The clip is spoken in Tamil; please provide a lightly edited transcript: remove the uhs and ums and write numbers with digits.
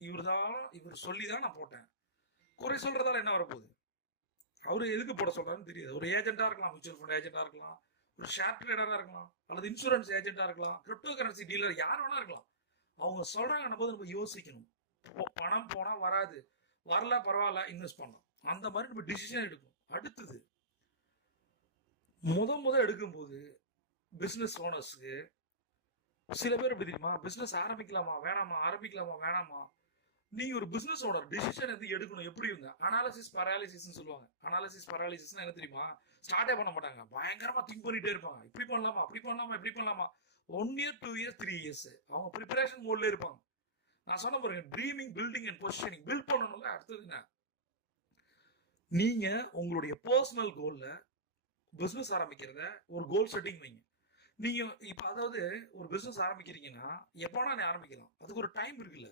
இவர் சொல்லிதான் நான் போட்டேன். குறை சொல்றதால என்ன வரப்போகுது? அவரு எதுக்கு போட சொல்றாருன்னு தெரியாது. ஒரு ஏஜென்ட்டா இருக்கலாம், மியூச்சுவல் ஃபண்ட் ஏஜென்ட்டா இருக்கலாம், ஒரு ஷேர் ட்ரேடரா இருக்கலாம், அல்லது இன்சூரன்ஸ் ஏஜென்ட்டா இருக்கலாம், கிரிப்டோ கரன்சி டீலர், யார் வேணா இருக்கலாம். அவங்க சொல்றாங்கன்னும் போது நம்ம யோசிக்கணும். பணம் போனா வராது, வரல பரவாயில்ல, இன்வெஸ்ட் பண்ணலாம். அந்த மாதிரி நம்ம டிசிஷன் எடுக்கணும். அடுத்தது முத எடுக்கும்போது பிசினஸ் ஓனர்ஸ்க்கு சில பேர் எப்படி தெரியுமா, பிசினஸ் ஆரம்பிக்கலாமா வேணாமா, ஆரம்பிக்கலாமா வேணாமா. நீங்க ஒரு பிசினஸ் ஓனர் டிசிஷன் எது எடுக்கணும் எப்படி இருங்க. அனாலிசிஸ் பராலிசிஸ் சொல்லுவாங்க. அனாலிசிஸ் பராலிசிஸ் என்ன தெரியுமா? ஸ்டார்டே பண்ண மாட்டாங்க, பயங்கரமா திங்க் பண்ணிட்டே இருப்பாங்க. இப்படி பண்ணலாமா, அப்படி பண்ணலாமா, இப்படி பண்ணலாமா. 1 இயர் 2 இயர்ஸ் 3 இயர்ஸ் அவங்க ப்ரிப்பரேஷன் மோட்ல இருப்பாங்க. நான் சொன்ன பாருங்க, dreaming, building and positioning. Build பண்ணணும்ல. அடுத்ததுங்க, நீங்க உங்களுடைய பர்சனல் கோல்ல பிசினஸ் ஆரம்பிக்கிறத ஒரு கோல் செட்டிங் வைங்க. நீங்க இப்ப அதாவது ஒரு பிசினஸ் ஆரம்பிக்கிறீங்கன்னா எப்பனா நீ ஆரம்பிக்கலாம், அதுக்கு ஒரு டைம் இருக்குல்ல.